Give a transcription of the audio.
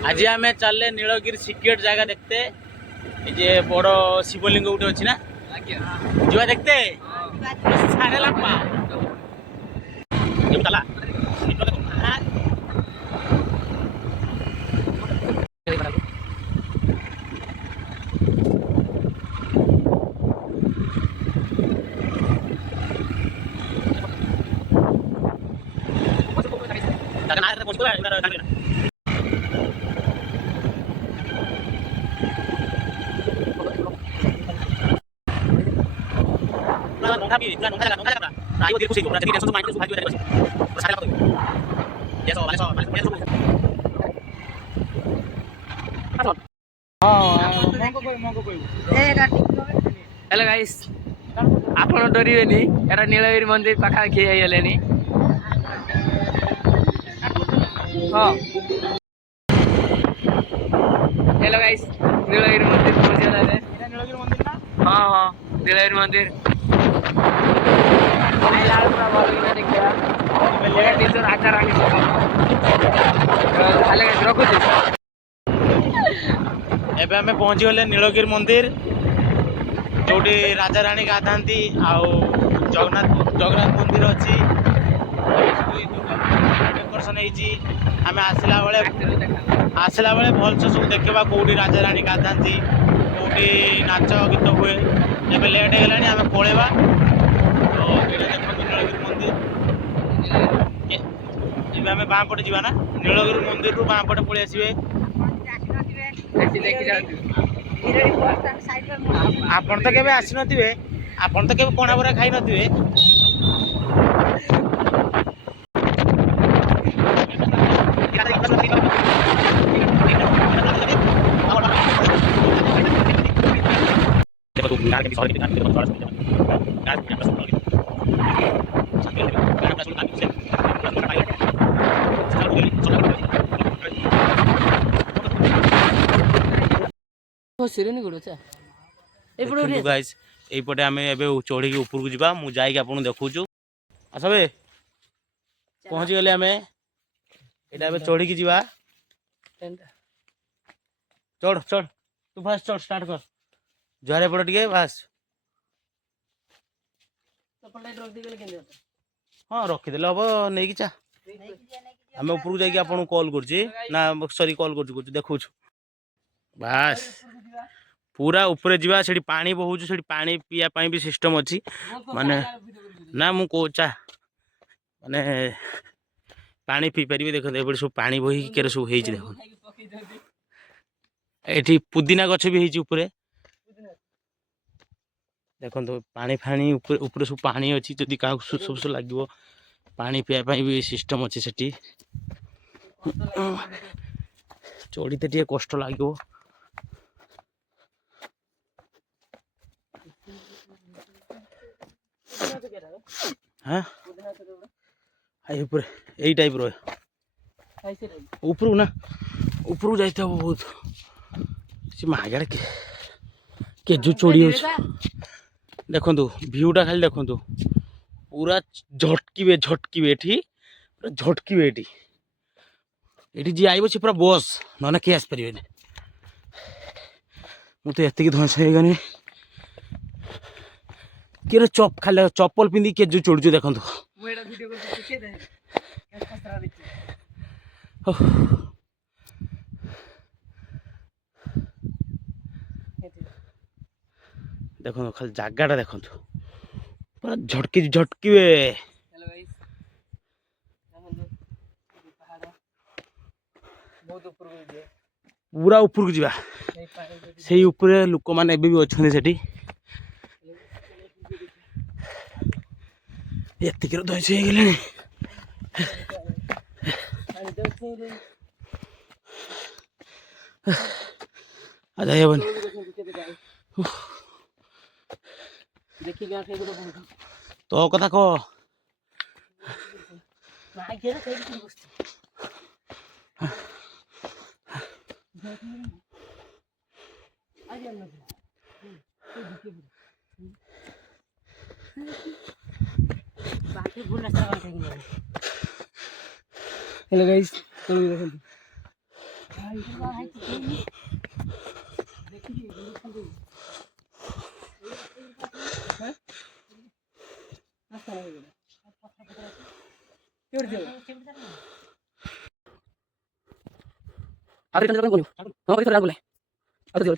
आज आम चलले नीलगिरी सिक्योर जगह देखते जे बड़ शिवलिंग गोटे अच्छी ना जुआ देखते सारे लपा चला हेलो गाइस आपण डरबेनि एटा नीलगिरी मंदिर पाखापाखि होगले हाँ हेलो गाइस नीलगिरी मंदिर पहुंचीगला नीलगिरी मंदिर ना हाँ हाँ नीलगिरी मंदिर देखा टीचर आचार रखुच एबे हमें पहुंची गले नीलगिरी मंदिर जोटी राजा रानी गाधाती जगन्नाथ जगन्नाथ मंदिर अच्छी डेकोरेशन आम आसला बेले भलसे सब देखा कौटी राजा रानी गाधाती कौटी नाच गीत हुए एबे लेट हो गलानी आम पलैबा तो देखो नीलगिरी मंदिर एबे आम बाँ पटे जाना नीलगिरी मंदिर रू बाँ पटे पलि आसबे आपण तो केबे आसी नथिबे आपण तो केबे कोणा बरा खाई नथिबे गाइस एपटे आम ए चढ़ी ऊपर को जावा मुझे जाकि आपको देखु आसबे पहुँची गले आम यहाँ चढ़ी की जावा चढ़ चढ़ तू फास्ट चढ़ स्टार्ट कर जुआर एपटे टिके बास हाँ रखीदे हम नहीं कि चा आम ऊपर को जाकि आपको कॉल कर सॉरी कॉल कर देखु बास पूरा ऊपर जावा से पानी बहुच से पानी पीवा भी सिस्टम अच्छी माने ना मु चा माने पानी पी पारि देख ये सब पानी बही के सब हो देख ये पुदीना गछ भी होपे देखो पानी फाणी ऊपर सब पानी अच्छी जदि क्या शोष फोष लगे पानी पीवा भी सिस्टम अच्छी से चढ़ीते टे कष्ट लगे हाँ यही टाइप रो ऊपर ना ऊपर जाते बहुत मागड़ केजु चोड़ी देखु भ्यूटा खाली देखु पूरा झटके ये झटके ये जी आईब सी पूरा बस ना किए आसपारे मुझे ये धंस हो गनी किए खाली चप्पल पिंधि केजु चढ़ु देखु देखो खाली जगाटा देखो पूरा झटकी पूरा ऊपर को जावा से ऊपर लोक मैंने भी अच्छा से एतिक धैस हो गले जाबन तो कथा कह hello guys Aku di kantor kan mau kita boleh. Aku di